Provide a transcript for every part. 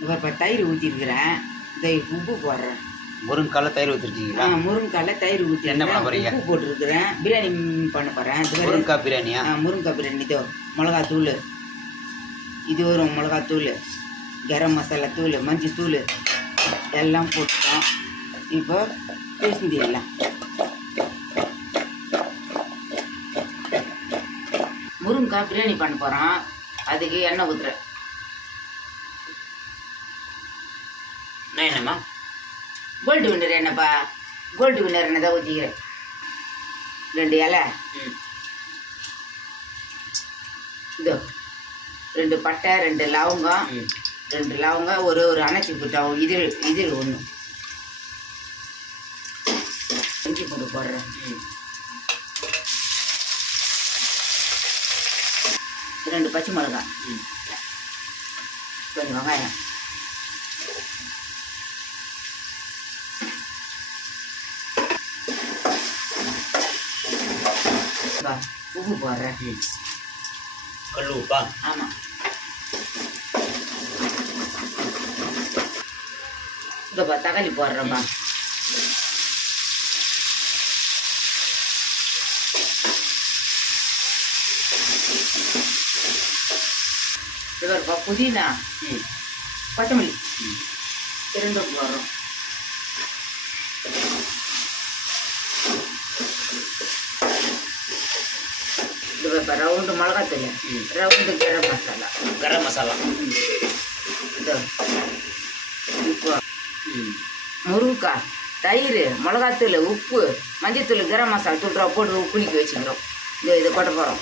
இப்போ தயிர் ஊற்றிருக்கிறேன். உப்பு போடுறேன். முருங்கைக்கால தயிர் ஊற்றிருக்கீங்களா? முருங்கைக்கால தயிர் ஊற்றி என்ன பண்ண போகிறீங்க? உப்பு போட்டிருக்கிறேன். பிரியாணி பண்ண போகிறேன். முருங்கைக்காய் பிரியாணியா? முருங்கைக்காய் பிரியாணி. இதோ மிளகாத்தூள், இது வரும் மிளகாத்தூள், கரம் மசாலா தூள், மஞ்சள் தூள் எல்லாம் போட்டுட்டோம். இப்போ பேசிந்திடலாம். முருங்கைக்காய் பிரியாணி பண்ண போகிறோம். அதுக்கு எண்ணெய் ஊற்றுறேன். நான் என்னம்மா? கோல்டு வின்னர் என்னப்பா? கோல்டு வின்னர் என்ன தான் ஊற்றிக்கிறேன். 2 இலை, இதோ 2 பட்டை, 2 லவங்கம், 2 லவங்கம், ஒரு அணைச்சி போட்டோம். இது ஒன்று இஞ்சி பூண்டு போடுறேன். 2 பச்சை மிளகாய், கொஞ்சம் வெங்காயம், உப்பு போடுறேன். கல் உப்பா? ஆமாம். இதோப்பா தக்காளி போடுறேன்ப்பா. இதுப்பா புதினா, கொத்தமல்லி 2 போடுறோம். இப்போ ரவுண்டு மிளகாத்தூள், ரவுண்டு கரம் மசாலா. இதோ இப்போ முருங்கைக்காய், தயிர், மிளகாத்தூள், உப்பு, மஞ்சத்தூள், கரம் மசாலா தூள் போட்டு குளிக்க வச்சுக்கிறோம். இதை கொட்ட போகிறோம்.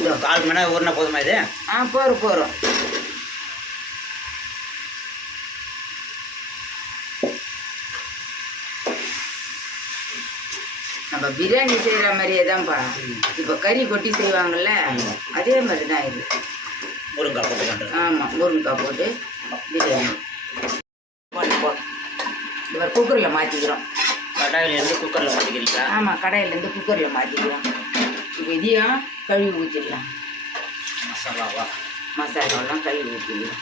இதோ 1/4 மணி நேரம் ஊறினா போதுமா இது? போகிறோம். நம்ம பிரியாணி செய்கிற மாதிரியே தான்ப்பா. இப்போ கறி கொட்டி செய்வாங்கள்ல, அதே மாதிரி தான் இது. முருங்கைக்காய் போட்டு பண்ணுறது. ஆமாம், முருங்கைக்காய் போட்டு பிரியாணி போ. இந்த மாதிரி குக்கரில் மாற்றிக்கிறோம். கடாயிலேருந்து குக்கரில் மாற்றிக்கிறீங்களா? ஆமாம், கடாயிலேருந்து குக்கரில் மாற்றிக்கிறோம். இப்போ இதையும் கழுவி ஊற்றிடலாம். மசாலாவெல்லாம் கழுவி ஊற்றிடலாம்.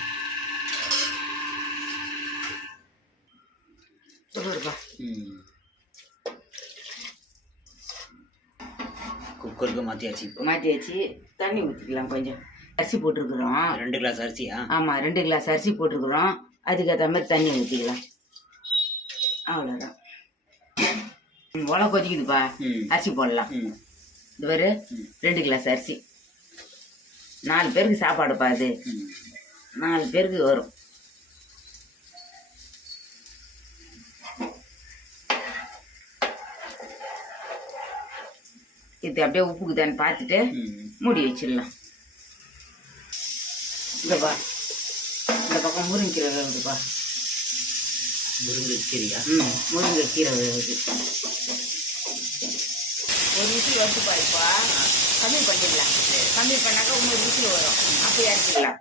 சொல்லுப்பா. குக்கருக்கு மாற்றியாச்சு. தண்ணி ஊற்றிக்கலாம். கொஞ்சம் அரிசி போட்டிருக்குறோம். 2 கிளாஸ் அரிசியா? ஆமாம், 2 கிளாஸ் அரிசி போட்டிருக்குறோம். அதுக்கேற்ற மாதிரி தண்ணி ஊற்றிக்கலாம். அவ்வளோதான். உலை கொதிக்குதுப்பா, அரிசி போடலாம். இது வேறு 2 கிளாஸ் அரிசி. 4 பேருக்கு சாப்பாடுப்பா. அது 4 பேருக்கு வரும். இது அப்படியே உப்புக்குதான்னு பார்த்துட்டு மூடி வச்சிடலாம். இந்தப்பா, இந்த பக்கம் முருங்கைக்கீரை வேகுதுப்பா. முருங்கைக்கீரையா? முருங்கைக்கீரை வேகுது. ஒரு விசில் வருதுப்பா. இப்போ கம்மி பண்ணிடலாம். கம்மி பண்ணாக்கா 1 விசில் வரும். அப்போ இறக்கிடலாம்.